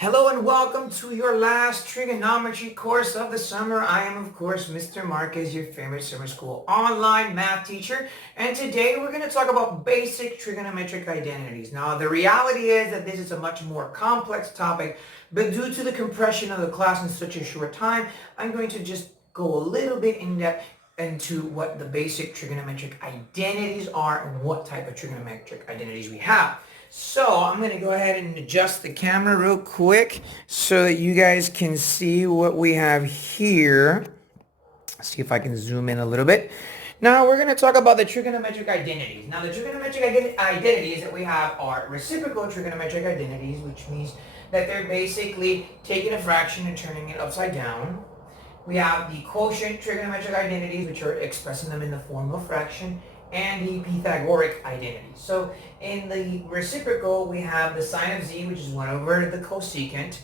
Hello and welcome to your last trigonometry course of the summer. I am, of course, Mr. Marquez, your favorite summer school online math teacher. And today we're going to talk about basic trigonometric identities. Now, the reality is that this is a much more complex topic, but due to the compression of the class in such a short time, I'm going to just go a little bit in depth into what the basic trigonometric identities are and what type of trigonometric identities we have. So I'm going to go ahead and adjust the camera real quick so that you guys can see what we have here. Let's see if I can zoom in a little bit. Now we're going to talk about the trigonometric identities. Now the trigonometric identities that we have are reciprocal trigonometric identities, which means that they're basically taking a fraction and turning it upside down. We have the quotient trigonometric identities, which are expressing them in the form of fraction, and the Pythagorean identity. So in the reciprocal, we have the sine of z, which is 1 over the cosecant.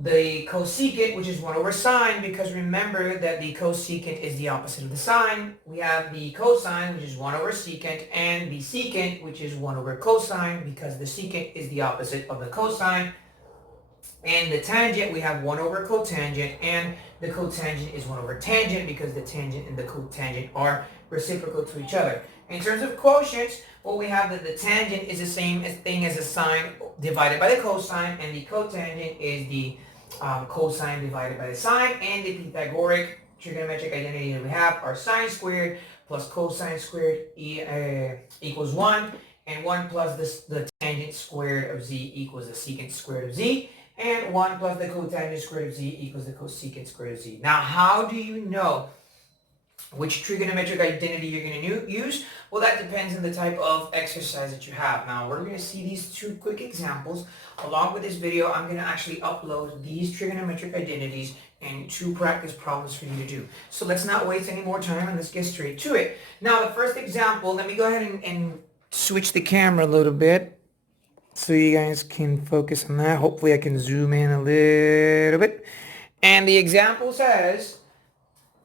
The cosecant, which is 1 over sine, because remember that the cosecant is the opposite of the sine. We have the cosine, which is 1 over secant, and the secant, which is 1 over cosine, because the secant is the opposite of the cosine. And the tangent, we have 1 over cotangent, and the cotangent is 1 over tangent because the tangent and the cotangent are reciprocal to each other. In terms of quotients, well, we have that the tangent is the same thing as the sine divided by the cosine, and the cotangent is the cosine divided by the sine, and the Pythagorean trigonometric identity that we have are sine squared plus cosine squared equals 1, and 1 plus the tangent squared of z equals the secant squared of z. And 1 plus the cotangent squared of z equals the cosecant squared of z. Now, how do you know which trigonometric identity you're going to use? Well, that depends on the type of exercise that you have. Now, we're going to see these two quick examples. Along with this video, I'm going to actually upload these trigonometric identities and 2 practice problems for you to do. So let's not waste any more time and let's get straight to it. Now, the first example, let me go ahead and switch the camera a little bit, so you guys can focus on that. Hopefully I can zoom in a little bit. And the example says,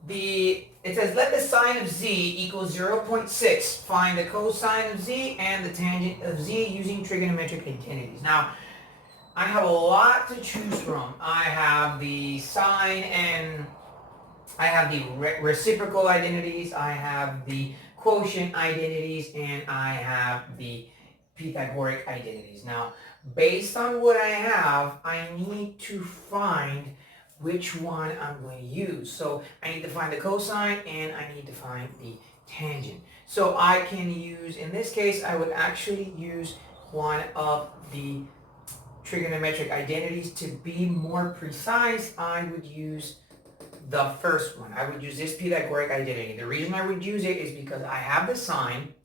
let the sine of z equal 0.6. Find the cosine of z and the tangent of z using trigonometric identities. Now, I have a lot to choose from. I have the sine and I have the reciprocal identities. I have the quotient identities, and I have the Pythagorean identities. Now, based on what I have, I need to find which one I'm going to use. So I need to find the cosine and I need to find the tangent. So I can use, in this case, I would actually use one of the trigonometric identities. To be more precise, I would use the first one. I would use this Pythagorean identity. The reason I would use it is because I have the sine,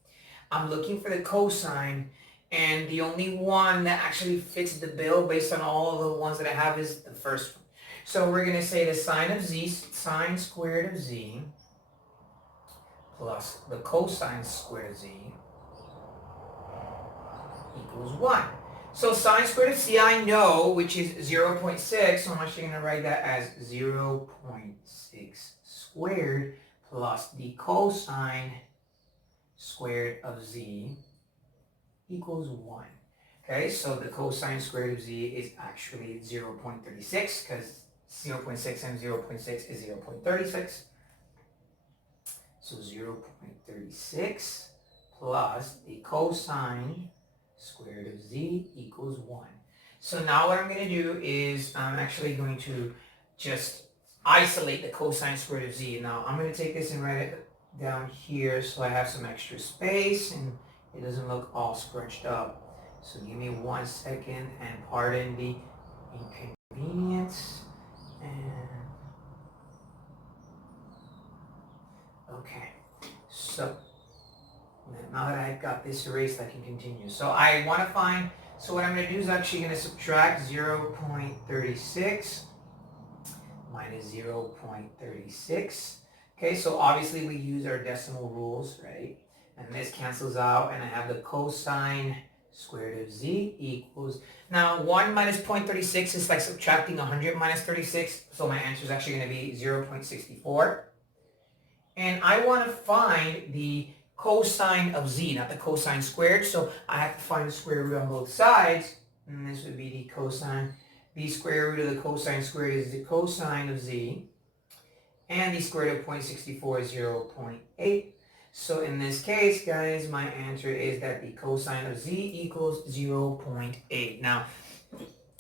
I'm looking for the cosine, and the only one that actually fits the bill based on all of the ones that I have is the first one. So we're going to say the sine of z, sine squared of z, plus the cosine squared of z equals 1. So sine squared of z I know, which is 0.6, so I'm actually going to write that as 0.6 squared plus the cosine squared of z equals 1. Okay, so the cosine squared of z is actually 0.36 because 0.6 times 0.6 is 0.36. So 0.36 plus the cosine squared of z equals 1. So now what I'm going to do is I'm actually going to just isolate the cosine squared of z. Now I'm going to take this and write it down here so I have some extra space and it doesn't look all scrunched up. So give me 1 second and pardon the inconvenience. And okay, so now that I've got this erased, I can continue. So I want to find, so what I'm going to do is actually going to subtract 0.36 minus 0.36. Okay, so obviously we use our decimal rules, right? And this cancels out, and I have the cosine squared of z equals, now 1 minus 0.36 is like subtracting 100 minus 36, so my answer is actually going to be 0.64. And I want to find the cosine of z, not the cosine squared, so I have to find the square root on both sides, and this would be the cosine the square root of the cosine squared is the cosine of z, and the square root of 0.64 is 0.8. So in this case, guys, my answer is that the cosine of z equals 0.8. Now,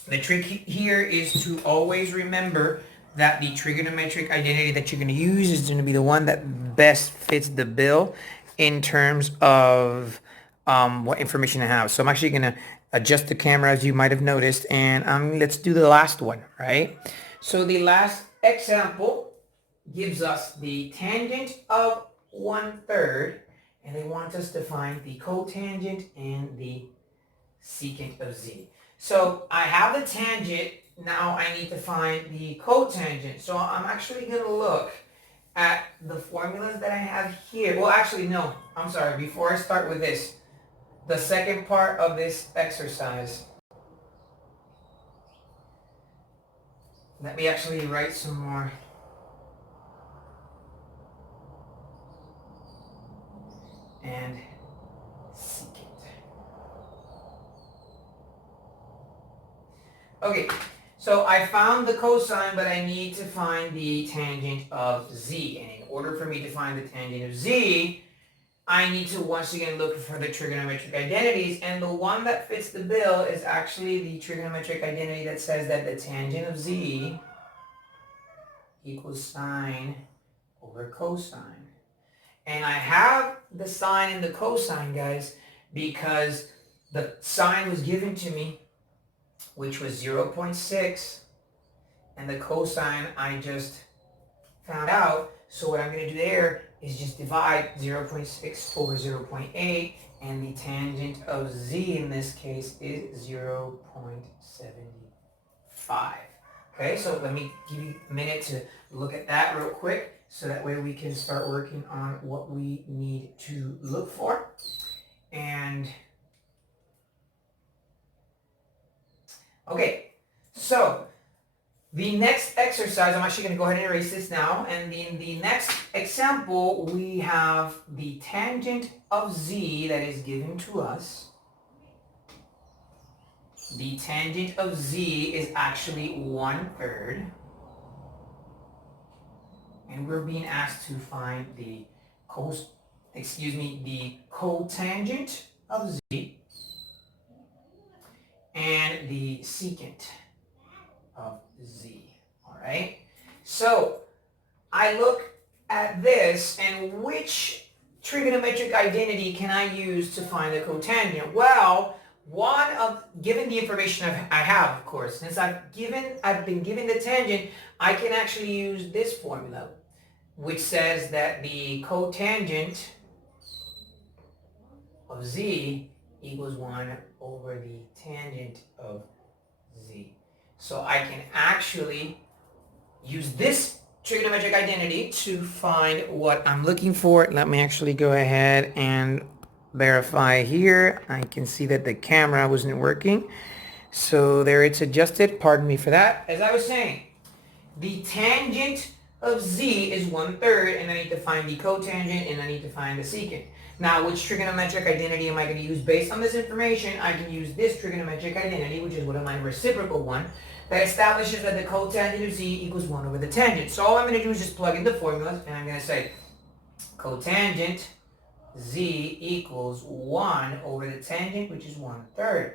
the trick here is to always remember that the trigonometric identity that you're going to use is going to be the one that best fits the bill in terms of what information I have. So I'm actually going to adjust the camera, as you might have noticed, and let's do the last one, right? So the last example gives us the tangent of 1/3, and they want us to find the cotangent and the secant of z. So I have the tangent, now I need to find the cotangent. So I'm actually going to look at the formulas that I have here. Well, actually, no, I'm sorry. Before I start with this, the second part of this exercise, let me actually write some more. And secant. Okay, so I found the cosine, but I need to find the tangent of z. And in order for me to find the tangent of z, I need to once again look for the trigonometric identities. And the one that fits the bill is actually the trigonometric identity that says that the tangent of z equals sine over cosine. And I have the sine and the cosine, guys, because the sine was given to me, which was 0.6, and the cosine I just found out. So what I'm going to do there is just divide 0.6 over 0.8, and the tangent of z in this case is 0.75. Okay, so let me give you a minute to look at that real quick, so that way we can start working on what we need to look for. And okay, so the next exercise, I'm actually going to go ahead and erase this now. And in the next example, we have the tangent of z that is given to us. The tangent of z is actually 1/3. And we're being asked to find the cotangent of z and the secant of z. All right. So I look at this, and which trigonometric identity can I use to find the cotangent? Well, given the information I have, of course, since I've been given the tangent, I can actually use this formula, which says that the cotangent of z equals 1 over the tangent of z. So I can actually use this trigonometric identity to find what I'm looking for. Let me actually go ahead and verify here. I can see that the camera wasn't working. So there it's adjusted. Pardon me for that. As I was saying, the tangent of z is 1/3, and I need to find the cotangent, and I need to find the secant. Now, which trigonometric identity am I going to use based on this information? I can use this trigonometric identity, which is one of my reciprocal one, that establishes that the cotangent of z equals 1 over the tangent. So all I'm going to do is just plug in the formulas, and I'm going to say cotangent z equals 1 over the tangent, which is 1/3.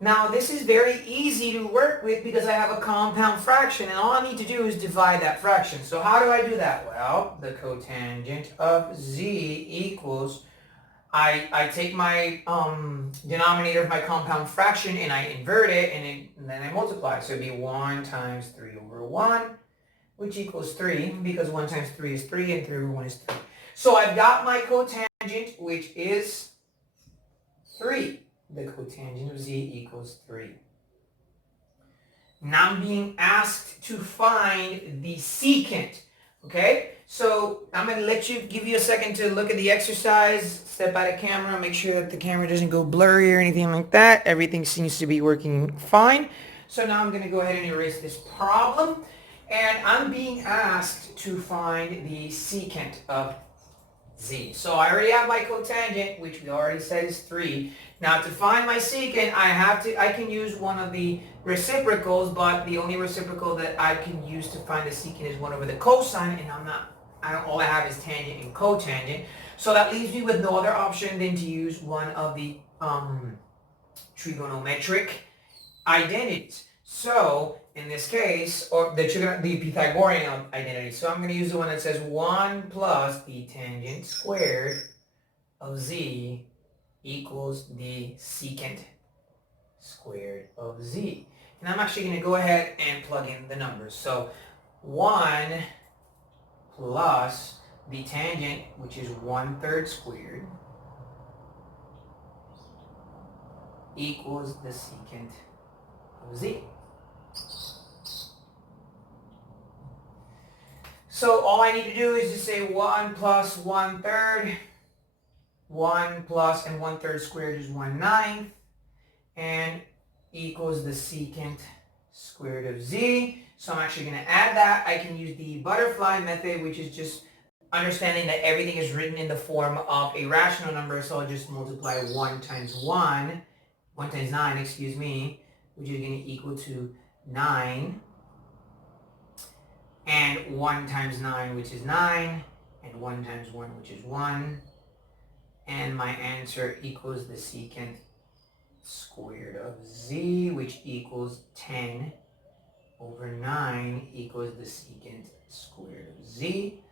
Now, this is very easy to work with because I have a compound fraction, and all I need to do is divide that fraction. So how do I do that? Well, the cotangent of z equals, I take my denominator of my compound fraction and I invert it, and then I multiply. So it'd be 1 times 3 over 1, which equals 3, because 1 times 3 is 3 and 3 over 1 is 3. So I've got my cotangent, which is 3. The cotangent of z equals 3. Now I'm being asked to find the secant. Okay, so I'm going to give you a second to look at the exercise, step out of camera, make sure that the camera doesn't go blurry or anything like that. Everything seems to be working fine. So now I'm going to go ahead and erase this problem, and I'm being asked to find the secant of z. So I already have my cotangent, which we already said is 3. Now to find my secant, I can use one of the reciprocals, but the only reciprocal that I can use to find the secant is 1 over the cosine, and all I have is tangent and cotangent. So that leaves me with no other option than to use one of the trigonometric identities. So in this case, or the Pythagorean identity. So I'm going to use the one that says 1 plus the tangent squared of z equals the secant squared of z. And I'm actually going to go ahead and plug in the numbers. So 1 plus the tangent, which is 1/3 squared, equals the secant of z. So all I need to do is just say 1 plus 1/3. 1 plus and 1/3 squared is 1/9, and equals the secant squared of z. So I'm actually going to add that. I can use the butterfly method, which is just understanding that everything is written in the form of a rational number. So I'll just multiply 1 times 1 times 9, excuse me, which is going to equal to 9. And 1 times 9, which is 9. And 1 times 1, which is 1. And my answer equals the secant squared of z, which equals 10 over 9 equals the secant squared of z.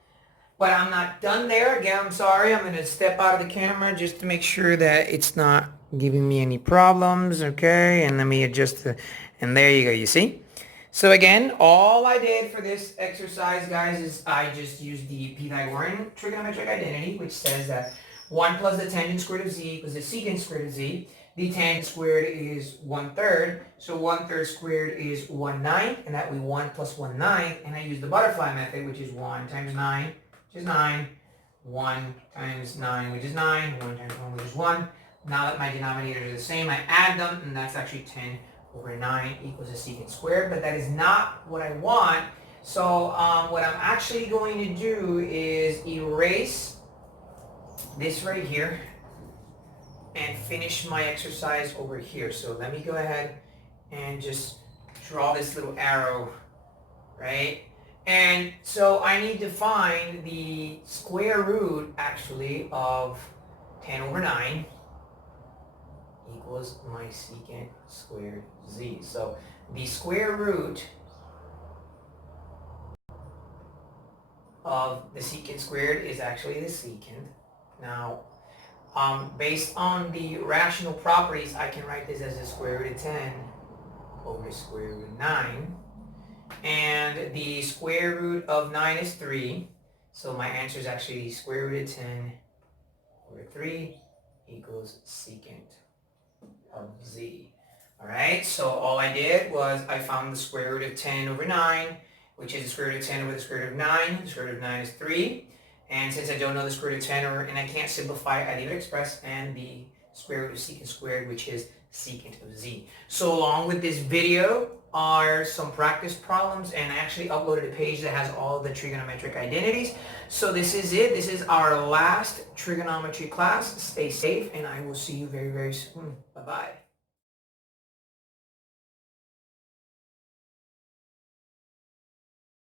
But I'm not done there. Again, I'm sorry. I'm going to step out of the camera just to make sure that it's not giving me any problems. Okay, and let me adjust and there you go, you see? So again, all I did for this exercise, guys, is I just used the Pythagorean trigonometric identity, which says that 1 plus the tangent squared of z equals the secant squared of z. The tangent squared is 1/3, so 1/3 squared is 1/9, and that would be 1 plus 1/9, and I use the butterfly method, which is 1 times 9, which is 9, 1 times 9, which is 9, 1 times 1, which is 1. Now that my denominators are the same, I add them, and that's actually 10 over 9 equals the secant squared, but that is not what I want. So what I'm actually going to do is erase this right here and finish my exercise over here. So let me go ahead and just draw this little arrow, right? And so I need to find the square root actually of 10 over 9 equals my secant squared z. So the square root of the secant squared is actually the secant. Now, based on the rational properties, I can write this as the square root of 10 over square root of 9. And the square root of 9 is 3. So my answer is actually the square root of 10 over 3 equals secant of z. Alright, so all I did was I found the square root of 10 over 9, which is the square root of 10 over the square root of 9. The square root of 9 is 3. And since I don't know the square root of 10, and I can't simplify, I leave it expressed, and the square root of secant squared, which is secant of z. So along with this video are some practice problems, and I actually uploaded a page that has all the trigonometric identities. So this is it. This is our last trigonometry class. Stay safe, and I will see you very, very soon. Bye-bye.